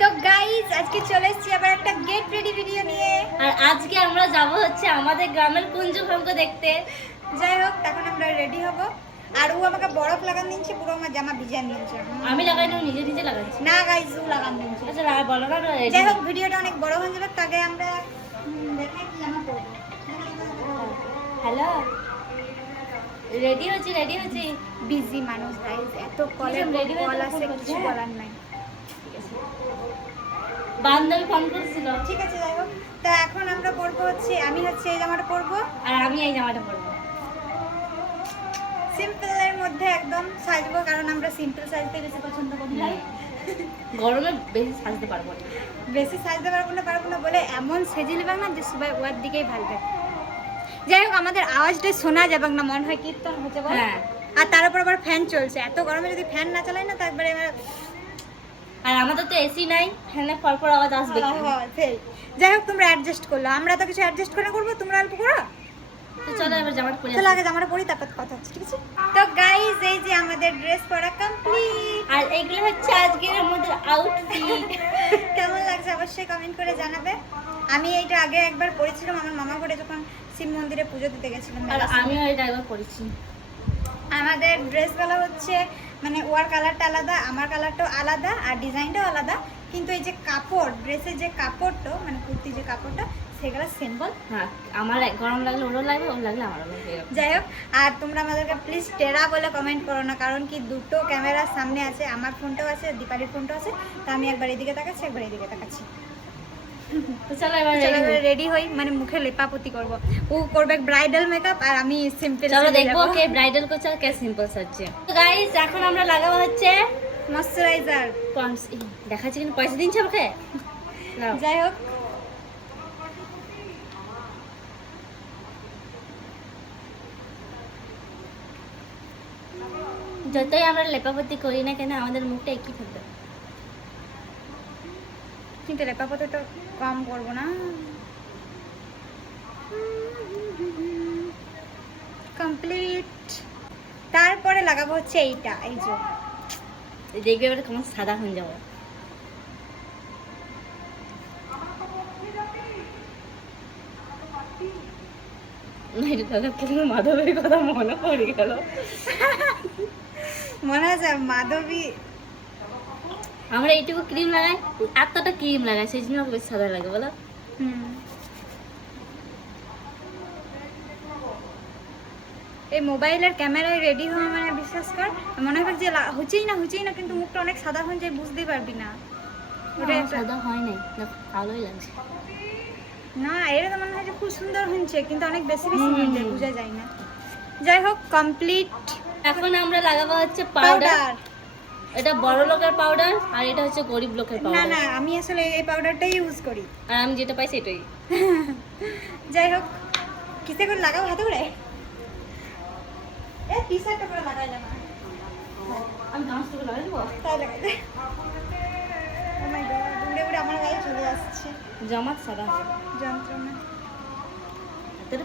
তো গাইস আজকে চলে এসেছি আবার একটা গেট রেডি ভিডিও নিয়ে। আর আজকে আমরা যাব হচ্ছে আমাদের গ্রামের কুঞ্জভঙ্গ দেখতে। যাই হোক এখন আমরা রেডি হব। আর ও আমাকে বরফ লাগান দিচ্ছে, পুরো আমার জামা ভিজে নিয়েছে। আমি লাগাই না, নিজে নিজে লাগাচ্ছি। না গাইস ও লাগান দিচ্ছে। আচ্ছা বলো না। যাই হোক ভিডিওটা অনেক বড় হয়ে যাবে, তাকে আমরা দেখাই কি জামা পরবো। হ্যালো, রেডি হচ্ছি। বিজি মানুষ গাইস, এত কলের ready হয়ে কল তো আছে, phone কিছু করছি, বলার নাই। বান্ধবী ফোন করেছিল। ঠিক আছে যাই হোক, তা এখন আমরা পরবো হচ্ছে, আমি হচ্ছে এই জামাটা পরবো আর আমি এই জামাটা পরবো। সিম্পলের মধ্যে একদম সাজবো, কারণ আমরা সিম্পল সাজতে বেশি পছন্দ করি না। গরমে বেশি সাজতে পারবো না। বেশি সাজতে পারবো না বলে এমন সেজে নেবে না যে সবাই ওর দিকেই ভালবে। যাই হোক আমাদের আওয়াজটা শোনা যাবে না, মনে হয় কীর্তন হচ্ছে বল। হ্যাঁ। আর তার উপর আবার ফ্যান চলছে, এত গরমে যদি ফ্যান না চালাই না তো একবারে আর আমাদের তো এসি নাই, ফ্যানে ফরফর আওয়াজ আসবে। সেই। যাই হোক তোমরা অ্যাডজাস্ট করলো, আমরা তো কিছু অ্যাডজাস্ট করে করবো, তোমরা অল্প করো। তো চলো এবার জামাটা পরে চলো আগে জামাটা পরি, তারপর কথা হচ্ছে, ঠিক আছে? তো গাইস এই যে আমাদের ড্রেস পরা কমপ্লিট। আর এগুলো হচ্ছে আজকের আমাদের আউটফিট। কেমন লাগছে অবশ্যই কমেন্ট করে জানাবে। আমি এইটা আগে একবার পরেছিলাম আমার মামা ঘরে, যখন শিব মন্দিরে পুজো দিতে গেছিলাম। আর আমিও এটা একবার পরেছি। আমাদের ড্রেসগুলো হচ্ছে মানে ওয়ার কালারটা আলাদা, আমার কালারটাও আলাদা, আর ডিজাইনটাও আলাদা, কিন্তু এই যে কাপড়, ড্রেসের যে কাপড়টা মানে কুর্তি যে কাপড়টা সেগুলো সেম বল। হ্যাঁ, আমার গরম লাগলে ওরও লাগবে, ওর লাগলে আমারও লাগবে। যাই হোক, আর তোমরা আমাদেরকে প্লিজ টেরা বলে কমেন্ট করো না, কারণ কি দুটো ক্যামেরার সামনে আছে, আমার ফোনটাও আছে, দীপালির ফোনটাও আছে, তা আমি একবার এদিকে তাকাচ্ছি একবার এদিকে তাকাচ্ছি। তো চলো এবার রেডি হই, মানে মুখে লেপাপতি করব। ও করবে ব্রাইডাল মেকআপ আর আমি সিম্পল। চলো দেখবো কে ব্রাইডাল করছে আর কে সিম্পল সাজছে। তো গাইস এখন আমরা লাগাবো হচ্ছে ময়শ্চারাইজার। দেখাচ্ছি কিন্তু পয়সা দিনছে আমাকে। নাও। যাই হোক যতই আমরা লেপাপতি করি না কেন আমাদের মুখটা একই থাকবে। কিন্তু লেপাপতি তো কম করবো না। কমপ্লিট। তারপরে লাগাবো হচ্ছে এইটা, এই যে দেখবে এবার কেমন সাদা হয়ে যাবো। মাধবের কথা মনে পড়ে গেল। মনে আছে মাধবী। আমরা এইটুকু ক্রিম লাগাই, এতটা ক্রিম লাগাই, সেই জন্য বেশ সাদা লাগে বলো। এই মোবাইলের ক্যামেরায় রেডি হওয়া মানে বিশ্বাস কর মনে হয় যে হচ্ছেই না, কিন্তু মুখটা অনেক সাদা হয়ে যায়, বুঝতেই পারবি না। ওটা সাদা হয় নাই, কালোই লাগছে। না এটা তো মনে হয় যে খুব সুন্দর হচ্ছে, কিন্তু অনেক বেশি হয়ে যায়, বোঝা যায় না। যাই হোক কমপ্লিট। এখন আমরা লাগাবো হচ্ছে পাউডার। এটা বড় লোকের পাউডার আর এটা হচ্ছে গরিব লোকের না পাউডার। না আমি আসলে এই পাউডারটাই ইউজ করি, আর আমি যেটা পাই সেটাই। যাই হোক কিসে করে লাগাবো, হাতে করে এই টি-শার্টটা করে লাগাই না, আমি গাছ থেকে লাগাই দেবো। তাই লাগাই দে। ও মাই গড, উড়ে উড়ে আমার গায়ে চলে আসছে জামা সাদা যন্ত্রণা।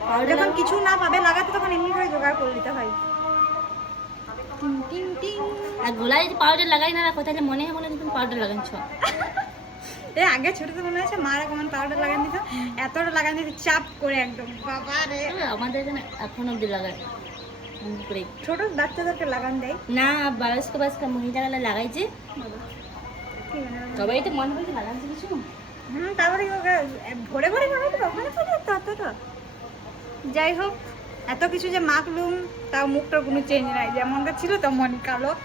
পাউডার যখন কিছু না পাবে লাগাতে তখন এমনি করে জোগাড় করে নিতে হয়। টিং টিং টিং। আর গোলায় যে পাউডার লাগাই না, কোথায় মনে হয় বলে তুমি পাউডার লাগাচ্ছ। এই আগে ছোটতে মনে আছে মারা কেমন পাউডার লাগান দিত, এতটা লাগান দিত চাপ করে একদম, বাবা রে। আমাদের এখানে এখন অব্দি লাগায় ছোট বাচ্চাদেরকে লাগান দেয় না, বয়স্ক মহিলারা লাগাইছে সবাই, তো মনে হয় লাগাচ্ছে কিছু। তারপরে ভরে ভরে ওখানে তো। যাই হোক এত কিছু যে মাখলুম, তাও মুখটার কোনো চেঞ্জ নাই, যেমনটা ছিল তেমনই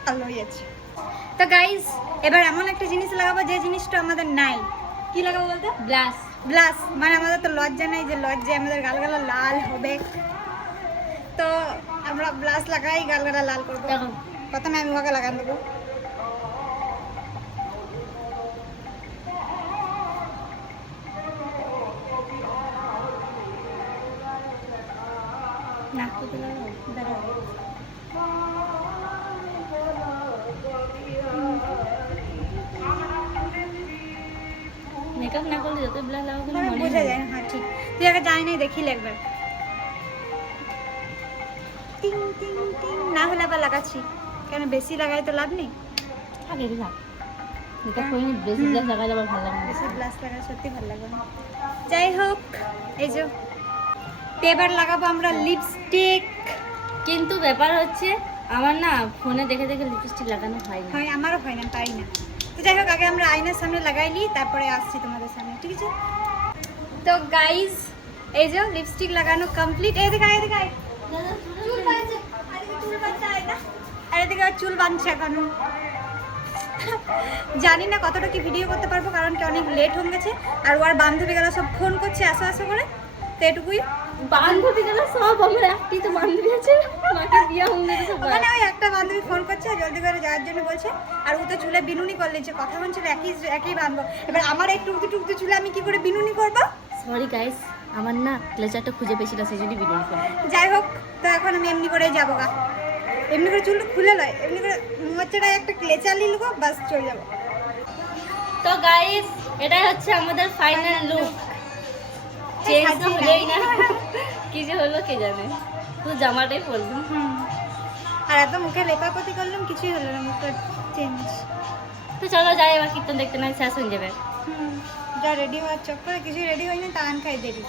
কালোই আছে। তো গাইস এবার এমন একটা জিনিস লাগাবো যে জিনিসটা আমাদের নাই। কি লাগাবো বলতে? ব্লাশ। মানে আমাদের তো লজ্জা নাই যে লজ্জায় আমাদের গালগালা লাল হবে, তো আমরা ব্লাশ লাগাই গালগালা লাল করবো। প্রথমে আমি ওকে লাগান দেবো। মেকআপ না করলে যত ব্লাশ লাগাবো মানে বোঝা যায়। হ্যাঁ ঠিক, তুই আগে জানি নাই দেখিলে একবার। টিং টিং টিং না হলে আবার লাগাচ্ছি, কেন বেশি লাগাই তো লাভ নেই। আগে এটা কোন বেশি গ্লাস লাগালে আবার ভালো লাগে না। বেশি গ্লাস লাগা সত্যি ভালো লাগবে না। যাই হোক, এই যে তো এবার লাগাবো আমরা লিপস্টিক। কিন্তু ব্যাপার হচ্ছে আমার না ফোনে দেখে দেখে লিপস্টিক লাগানো হয় না। হয়, আমারও হয় না, পারি না। তো যাই হোক, আগে আমরা আয়নার সামনে লাগাই নিই, তারপরে আসছি তোমাদের সামনে, ঠিক আছে? তো গাইজ, এই যে লিপস্টিক লাগানো কমপ্লিট। এই দেখাই, এই দেখাই চুল বাঁধছে, আরেকদিকে চুল বাঁধছে আয়না, আর এদিকে আর চুল বাঁধছে এখনো। জানি না কতটা কি ভিডিও করতে পারবো, কারণ কি অনেক লেট হয়ে গেছে। আর ওর বান্ধবীগুলো সব ফোন করছে আসো আসো করে, তো এটুকুই। বান্ধবী গেল সব, আমার একটি তো বান্ধবী আছে, মাকে বিয়া হয়ে গেছে সবাই। ওখানে ওই একটা বান্ধবী ফোন করছে জলদি করে যাওয়ার জন্য বলছে, আর ও তো চুলে বিনুনি করলে, যে কথা বলছিল একই বাঁধবো। এবার আমার এই টুকটু টুকটু চুলে আমি কি করে বিনুনি করবো? সরি গাইস, আমার না ক্লেচারটা খুঁজে পেয়েছিল, সেই জন্য ভিডিও করলাম। যাই হোক, তো এখন আমি এমনি করেই যাবো গা। এমনি করে চুলটা খুলে লয়, এমনি করে মোচাটা একটা ক্লেচার নিয়ে নেবো, বাস চলে যাবো। তো গাইস, এটাই হচ্ছে আমাদের ফাইনাল লুক। চেঞ্জ তো হলোই না, কি যে হলো কে জানে, তো জামাটাই পরলাম। আর এত মুখে লেপাপতি করলাম, কিছুই হলো না, মুখটা চেঞ্জ। তো চলো যাই, এবার কীর্তন দেখতে নাই শেষ হয়ে যাবে। যা রেডি হওয়ার চক্করে কিছুই রেডি হয়নি, টান খাই দেরি।